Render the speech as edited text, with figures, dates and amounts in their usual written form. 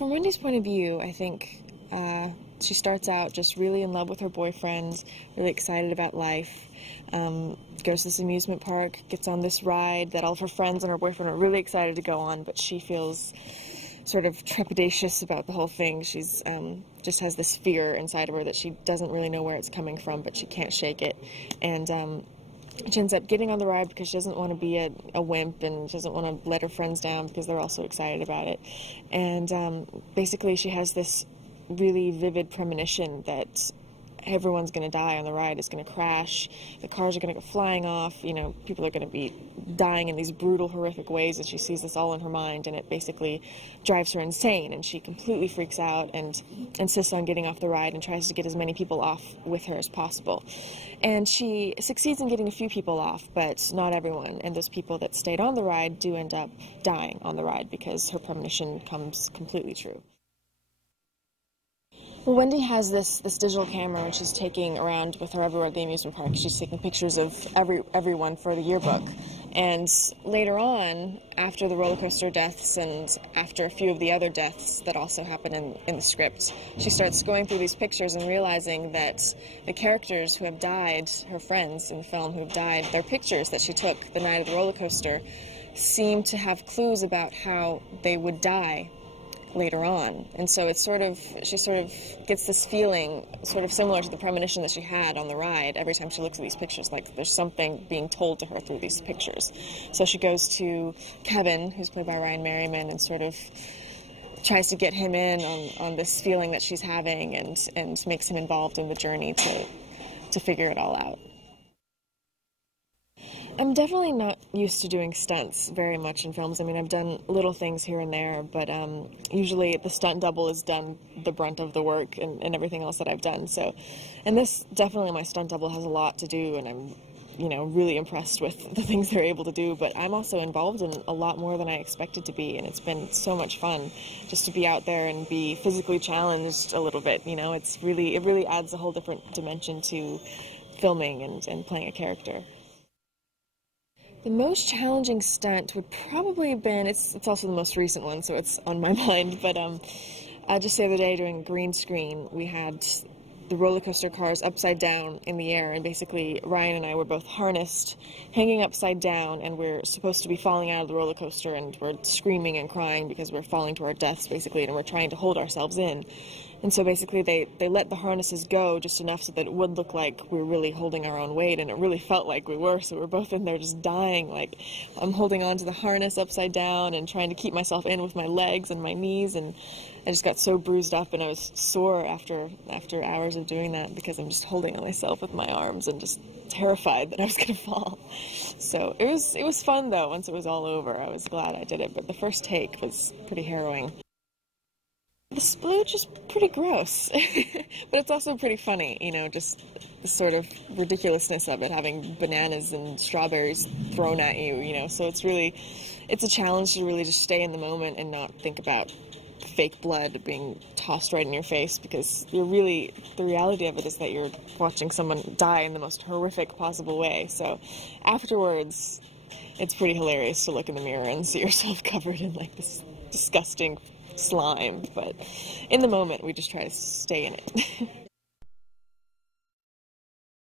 From Wendy's point of view, I think she starts out just really in love with her boyfriend, really excited about life, goes to this amusement park, gets on this ride that all of her friends and her boyfriend are really excited to go on, but she feels sort of trepidatious about the whole thing. She's just has this fear inside of her that she doesn't really know where it's coming from, but she can't shake it. And she ends up getting on the ride because she doesn't want to be a wimp, and she doesn't want to let her friends down because they're all so excited about it. And basically she has this really vivid premonition that everyone's going to die on the ride. It's going to crash, the cars are going to go flying off, you know, people are going to be dying in these brutal, horrific ways, and she sees this all in her mind, and it basically drives her insane, and she completely freaks out and insists on getting off the ride and tries to get as many people off with her as possible. And she succeeds in getting a few people off, but not everyone, and those people that stayed on the ride do end up dying on the ride because her premonition comes completely true. Well, Wendy has this digital camera, and she's taking around with her everywhere at the amusement park. She's taking pictures of everyone for the yearbook. And later on, after the roller coaster deaths and after a few of the other deaths that also happen in the script, she starts going through these pictures and realizing that the characters who have died, her friends in the film who have died, their pictures that she took the night of the roller coaster seem to have clues about how they would die later on. And so it's she sort of gets this feeling sort of similar to the premonition that she had on the ride every time she looks at these pictures, like there's something being told to her through these pictures. So she goes to Kevin, who's played by Ryan Merriman, and sort of tries to get him in on this feeling that she's having, and makes him involved in the journey to figure it all out. I'm definitely not used to doing stunts very much in films. I mean, I've done little things here and there, but usually the stunt double has done the brunt of the work and everything else that I've done. So, and this, definitely my stunt double has a lot to do, and I'm, you know, really impressed with the things they're able to do, but I'm also involved in a lot more than I expected to be, and it's been so much fun just to be out there and be physically challenged a little bit, you know. It really adds a whole different dimension to filming and playing a character. The most challenging stunt would probably have been, it's also the most recent one, so it's on my mind, but just the other day doing green screen, we had the roller coaster cars upside down in the air, and basically Ryan and I were both harnessed, hanging upside down, and we're supposed to be falling out of the roller coaster, and we're screaming and crying because we're falling to our deaths, basically, and we're trying to hold ourselves in. And so basically they let the harnesses go just enough so that it would look like we were really holding our own weight, and it really felt like we were, so we're both in there just dying. Like, I'm holding on to the harness upside down and trying to keep myself in with my legs and my knees, and I just got so bruised up, and I was sore after hours of doing that because I'm just holding on myself with my arms and just terrified that I was going to fall. So it was fun, though. Once it was all over, I was glad I did it, but the first take was pretty harrowing. The splooge is pretty gross, but it's also pretty funny, you know, just the sort of ridiculousness of it, having bananas and strawberries thrown at you, you know, so it's a challenge to really just stay in the moment and not think about fake blood being tossed right in your face, because the reality of it is that you're watching someone die in the most horrific possible way. So afterwards, it's pretty hilarious to look in the mirror and see yourself covered in like this disgusting slime, but in the moment we just try to stay in it.